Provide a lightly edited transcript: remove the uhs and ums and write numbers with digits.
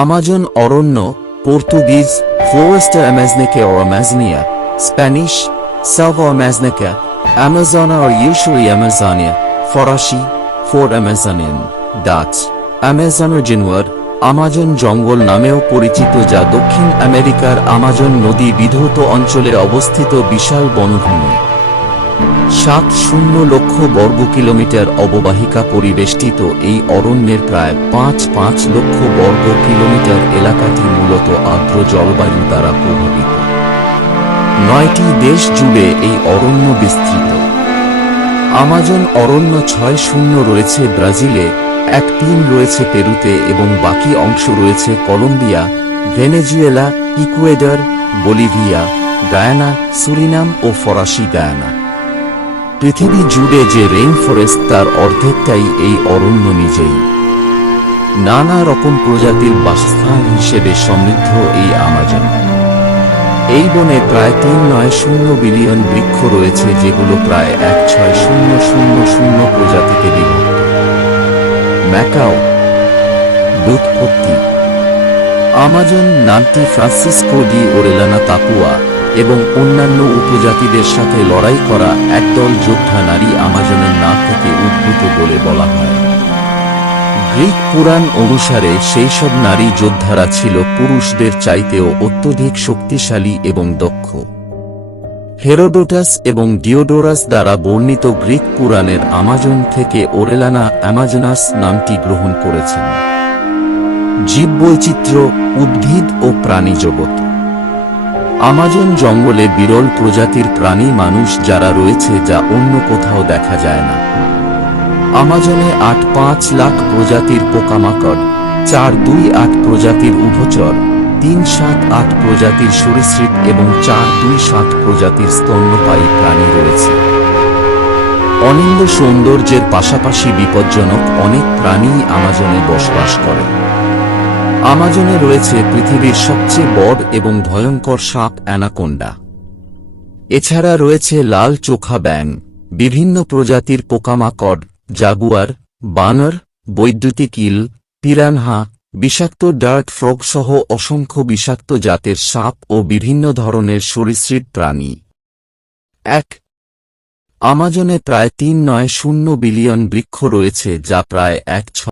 Amazon অরণ্য, Portuguese Foresta অ্যামাজনিকা ও আমাজনিয়া, Spanish Sabah আমাজনিকা, অ্যামাজনা ও usually অ্যামাজনিয়া, ফরাসি four অ্যামাজনিয়ান, Dutch অ্যামাজনজেনুয়ার, Amazon জঙ্গল নামেও পরিচিত, যা দক্ষিণ আমেরিকার আমাজন নদী বিধৌত অঞ্চলে অবস্থিত বিশাল বনভূমি। 7 লক্ষ বর্গ কিলোমিটার অববাহিকা পরিবেষ্টিত এই অরণ্যের প্রায় 5 লক্ষ বর্গ কিলোমিটার এলাকাটি মূলত আর্দ্র জলবায়ু দ্বারা প্রভাবিত। 9টি দেশ জুড়ে এই অরণ্য বিস্তৃত। আমাজন অরণ্য 6 রয়েছে ব্রাজিলে, 1 রয়েছে পেরুতে এবং বাকি অংশ রয়েছে Colombia, Venezuela, Ecuador, Bolivia, Guyana, Suriname ও ফরাসি গায়ানা। পৃথিবী জুড়ে যে রেইন ফরেস্ট তার অর্ধেকটাই এই অরণ্য নিজেই। নানা রকম প্রজাতির বাসস্থান হিসেবে সমৃদ্ধ এই আমাজন। এই বনে প্রায় 390 বিলিয়ন বৃক্ষ রয়েছে, যেগুলো প্রায় 16000 প্রজাতিতে বিভক্ত। ম্যাকাও ব্যুৎপত্তি। আমাজন নামটি ফ্রান্সিসকো ডি ওরেলানা তাপুয়া এবং অন্যান্য উপজাতিদের সাথে লড়াই করা একদল যোদ্ধা নারী আমাজনের নাম থেকে উদ্ভূত বলে বলা হয়। গ্রিক পুরাণ অনুসারে সেই সব নারী যোদ্ধারা ছিল পুরুষদের চাইতেও অত্যধিক শক্তিশালী এবং দক্ষ। হেরোডোটাস এবং ডিওডোরাস দ্বারা বর্ণিত গ্রিক পুরাণের আমাজন থেকে ওরেলানা অ্যামাজনাস নামটি গ্রহণ করেছেন। জীববৈচিত্র্য, উদ্ভিদ ও প্রাণী জগৎ। আমাজন জঙ্গলে বিরল প্রজাতির প্রাণী মানুষ যারা রয়েছে, যা অন্য কোথাও দেখা যায় না। আমাজনে 8.5 লাখ প্রজাতির পোকামাকড়, 428 প্রজাতির উভচর, 378 প্রজাতির সরীসৃপ এবং 427 প্রজাতির স্তন্যপায়ী প্রাণী রয়েছে। অনিন্দ সৌন্দর্যের পাশাপাশি বিপজ্জনক অনেক প্রাণী আমাজনে বসবাস করে। আমাজনে রয়েছে পৃথিবীর সবচেয়ে বড় এবং ভয়ঙ্কর সাপ অ্যানাকোন্ডা। এছাড়া রয়েছে লাল চোখা ব্যাঙ, বিভিন্ন প্রজাতির পোকামাকড়, জাগুয়ার, বানর, বৈদ্যুতিক ইল, পিরানহা, বিষাক্ত ডার্ট ফ্রগ সহ অসংখ্য বিষাক্ত জাতের সাপ ও বিভিন্ন ধরনের সরীসৃপ প্রাণী। আমাজনে প্রায় 390 বিলিয়ন বৃক্ষ রয়েছে, যা প্রায় 1/6